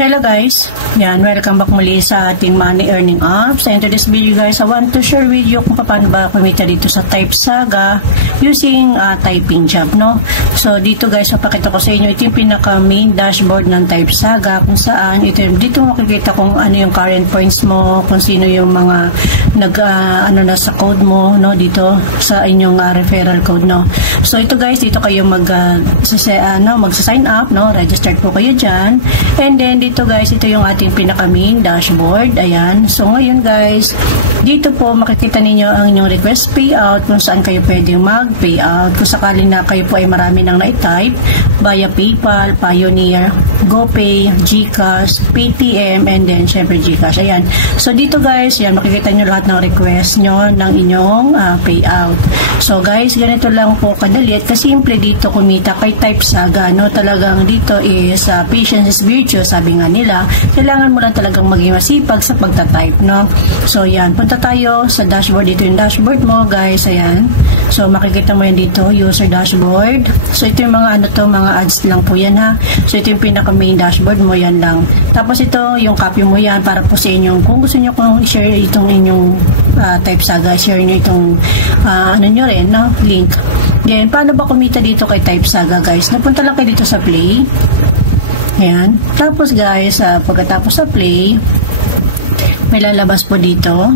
Hello guys, yan, welcome back muli sa ating money earning apps. And to this video guys, I want to share with you kung paano ba kumita dito sa TypeSaga using typing job, no? So dito guys, mapakita ko sa inyo, ito yung pinaka main dashboard ng TypeSaga kung saan dito makikita kung ano yung current points mo, kung sino yung mga na sa code mo, no, dito sa inyong referral code, no. So ito guys, dito kayo magsa-sign up, no, registered po kayo dyan. And then dito guys, ito yung ating pinaka main dashboard. Ayan. So ngayon guys, dito po makikita ninyo ang inyong request payout, kung saan kayo pwedeng mag-payout. Kung sakali na kayo po ay marami nang na-type via PayPal, Payoneer, GoPay, GCash, Paytm, and then syempre GCash. Ayan. So dito guys, yan, makikita nyo lahat ng request nyo ng inyong payout. So guys, ganito lang po kadali at kasimple dito kumita kay TypeSaga, no? Talagang dito is patience is virtue, sabi nga nila. Kailangan mo lang talagang maging masipag sa pagta-type, no? So yan, punta tayo sa dashboard. Dito yung dashboard mo guys. Ayan. So makikita mo yan dito, user dashboard. So ito yung mga mga ads lang po yan, ha. So ito yung pinaka main dashboard mo, yan lang. Tapos ito yung copy mo yan para po sa inyong, kung gusto nyo kung i-share itong inyong TypeSaga, share nyo itong nyo rin, no, link. Then paano ba kumita dito kay TypeSaga guys? Napunta lang kayo dito sa play. Ayan. Tapos guys, pagkatapos sa play, may lalabas po dito.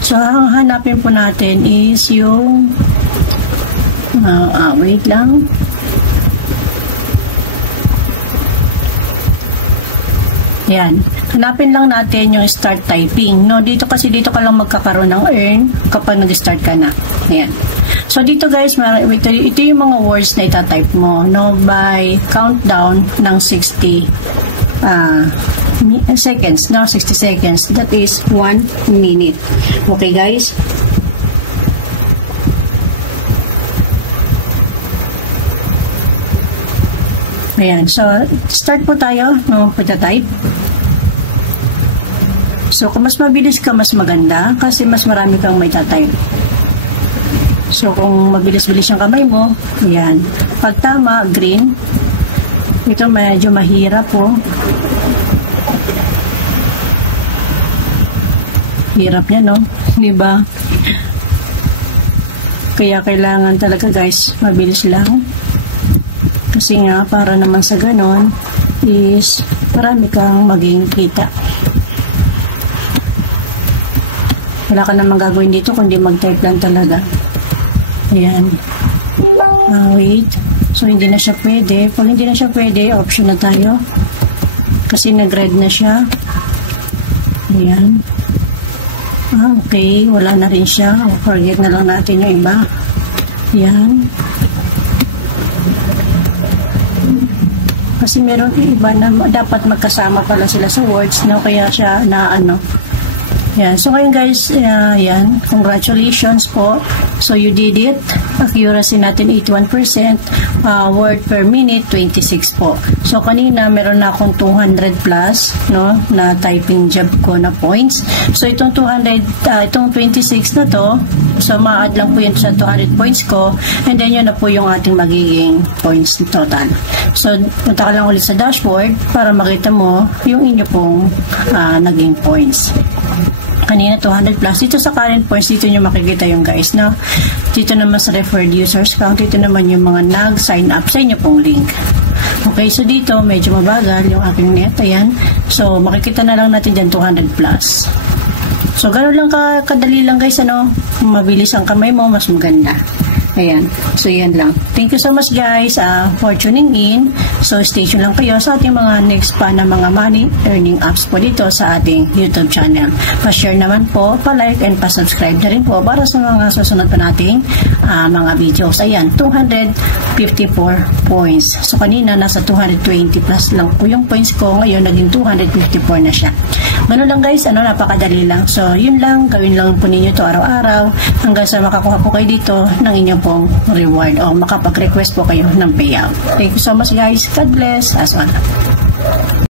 So ang hanapin po natin is yung wait lang. Yan. Hanapin lang natin yung start typing. No, dito kasi dito ka lang magkakaroon ng earn kapag nag-start ka na. Ayan. So dito guys, ito yung mga words na itatype mo, no, by countdown ng 60 seconds, no, 60 seconds. That is 1 minute. Okay guys? Ayan. So start po tayo ng pagta-type. So kung mas mabilis ka, mas maganda kasi mas marami kang may tatype. So kung mabilis-bilis yung kamay mo, ayan. Pag tama, green. Ito medyo mahirap po. Hirap niya, no? Diba? Kaya kailangan talaga guys, mabilis lang. Kasi nga, para naman sa ganon, is marami kang maging kita. Wala ka namang gagawin dito kundi mag-type lang talaga. Ayan. Wait. So, hindi na siya pwede. Pag hindi na siya pwede, option na tayo. Kasi nag-red na siya. Ayan. Okay. Wala na rin siya. Forget na lang natin yung iba. Ayan. Kasi meron iba na dapat magkasama pala sila sa words, no? Kaya siya na yan. So ngayon guys, yan, congratulations po. So you did it. Accuracy natin 81%, word per minute 26 po. So kanina meron na akong 200 plus, no, na typing job ko na points. So itong 26 na to, so ma-add lang po yun sa 200 points ko, and then yun na po yung ating magiging points total. So punta ka lang ulit sa dashboard para makita mo yung inyo pong naging points. Kanina 200 plus. Dito sa current points, dito nyo makikita yung guys, no? Dito naman sa referred users count, dito naman yung mga nag-sign up sa inyo pong link. Okay, so dito medyo mabagal yung aking net. Ayan. So makikita na lang natin dyan 200 plus. So gano'n lang kadali lang guys, ano? Mabilis ang kamay mo, mas maganda. Ayan. So yan lang. Thank you so much guys for tuning in. So stay tuned lang kayo sa ating mga next pa na mga money earning apps po dito sa ating YouTube channel. Pa-share naman po, pa-like and pa-subscribe na rin po para sa mga susunod pa nating mga videos. Ayan, 254 points. So kanina nasa 220 plus lang po yung points ko. Ngayon naging 254 na siya. Ganun lang guys, napakadali lang. So yun lang, gawin lang po ninyo to araw-araw hanggang sa makakuha po kayo dito ng inyong pong reward o makapag-request po kayo ng payout. Thank you so much guys. God bless us all.